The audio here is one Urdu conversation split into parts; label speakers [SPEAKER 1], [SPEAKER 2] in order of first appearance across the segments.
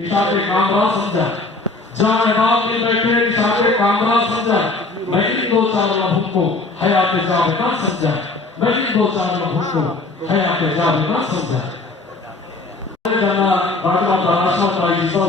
[SPEAKER 1] نشاط کامرا سمجھا۔ جہاں امام میں بیٹھے نشاط کامرا سمجھا۔ میں ان دو چار لمحوں کو حیات جاویدہ سمجھا۔ میں ان دو چار لمحوں کو حیات جاویدہ سمجھا۔ جانا باجوا تراشا تائی سو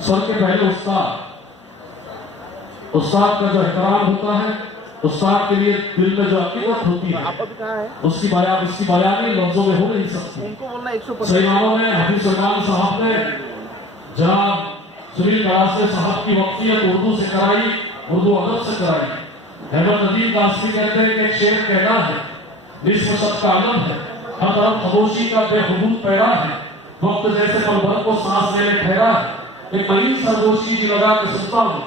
[SPEAKER 1] سب کے پہلے استاد کا جو احترام ہوتا ہے اس استاد کے لیے دل میں جو عقیدت ہوتی ہے اس کی بیان اس کی بیانی لفظوں میں ہو نہیں سکتی۔ صحیح معنوں میں حفیظ سلمان صاحب نے جہاں سنیل کراسے صاحب کی وقتیت اردو سے کرائی اردو ادب سے کرائی۔ احمد ندیم قاسمی کہتے ہیں کہ شیر کہنا ہے نصف شب کا عالم ہے ہر طرف خاموشی کا بے حدود پیدا ہے۔ وقت جیسے پلبھر کو سانس لے لینے ٹھہرا ہے۔ ایک مریض سرگوشی لگا کے سنتا ہوں۔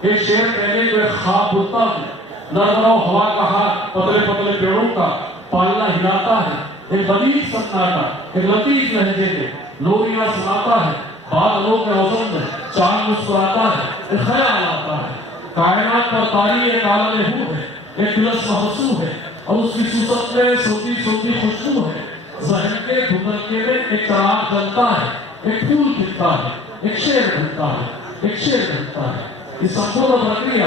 [SPEAKER 1] ایک شیر کہنے جو ایک خواب بنتا ہوں۔ نہ بناؤ ہوا کا ہاتھ پتلے پتلے پیڑوں کا پالنا ہلاتا ہے ایک غریب سناٹا ایک لطیف لہجے کے لوریاں سناتا ہے بات لوگ میں وزن میں چاند مسکراتا ہے ایک خیال آتا ہے کائنات پر تاری ایک عالم ہو ہے ایک دلس محسو ہے اور اس کی سوست میں سوتی سوتی خوشبو ہے ذہن کے دھندل کے میں ایک تراب جلتا ہے ایک پھول کھلتا ہے ایک شیر ڈھلتا ہے ایک شیر ڈھلتا ہے یہ سمپورن پرکریا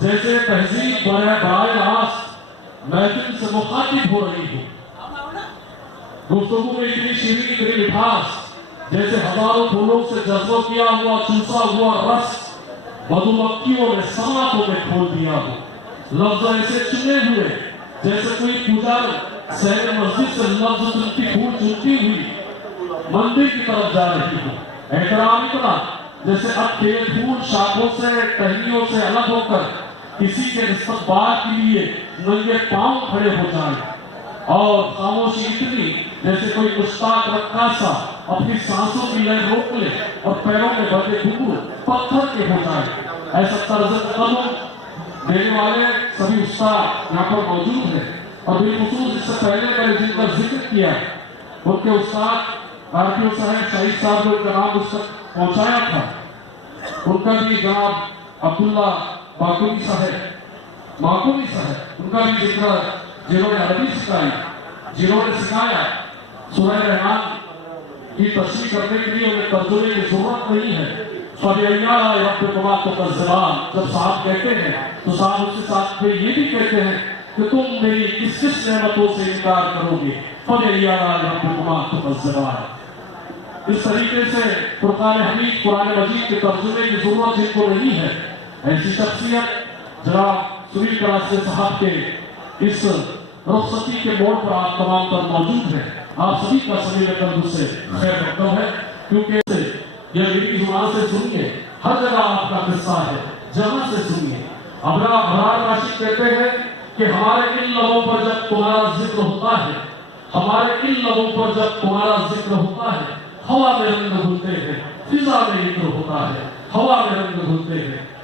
[SPEAKER 1] جیسے تہذیب برہ بائے راست محفل سے مخاطب ہو رہی ہو گفتگو میں اتنی شیری کی اتنی مٹھاس، جیسے ہزاروں پھولوں سے جذبہ کیا ہوا، چوسا ہوا رس مدو مکیوں نے سانپوں میں کھول دیا ہو لفظ ایسے چنے ہوئے، جیسے کوئی پوجا سہر مسجد سے لفظ چنتی پھول چنتی ہوئی مندر کی طرف جا رہی ہو احترام اتنا جیسے اب کھیل پھول شاخوں سے، ٹہنیوں سے الگ ہو کر کسی کے استقبال کے لیے ننگے پاؤں کھڑے ہو جائیں۔ اور خاموشی اتنی جیسے کوئی مشتاق سا اپنی سانسوں کی لیے روک لے اور پیروں کے بھرے گھنگو پتھر کے ہو جائیں۔ ایسا طرز قدم دینے والے سبھی استاد یہاں پر موجود ہیں۔ اور بالخصوص اس سے پہلے میں نے جن کا ذکر کیا ہے، ان کے استاد آرکیو صاحب شہید صاحب نے جناب اس تک پہنچایا تھا۔ ان کا بھی جناب عبداللہ باقوی صاحب معقومی صاحب ان کا بھی ذکر جنہوں نے عربی سکھائی، جنہوں نے سکھایا، سورہ رحمان کی تشریح کرنے کے لیے انہیں ترجمے کی ضرورت نہیں ہے۔ رب کما تو ترزبان جب صاحب کہتے ہیں، تو صاحب اس کے ساتھ پہ یہ بھی کہتے ہیں کہ تم میری کس کس نعمتوں سے انکار کرو گے؟ فَبِعِيَا رَبِّ کما تو ترزبان اس طریقے سے قرآن حمید، قرآن مجید کے ترجمے کی ضرورت ان کو نہیں ہے۔ ایسی شخصیت جناب سویل کلاسیہ صاحب کے اس رخصتی کے بورڈ پر آپ تمام پر موجود ہیں۔ آپ سبھی کا سبھی قلب سے خیر مقدم ہے، کیونکہ یہ میری زبان سے سنیے ہر جگہ آپ کا قصہ ہے جہاں سے سنیے ابرا ابرار راشد کہتے ہیں کہ ہمارے ان لوگوں پر جب تمہارا ذکر ہوتا ہے، ہمارے ان لوگوں پر جب تمہارا ذکر ہوتا ہے، ہوا میں رنگ ہوتے ہیں، فضا میں ذکر ہوتا ہے، ہوا میں رنگ ہوتے ہیں۔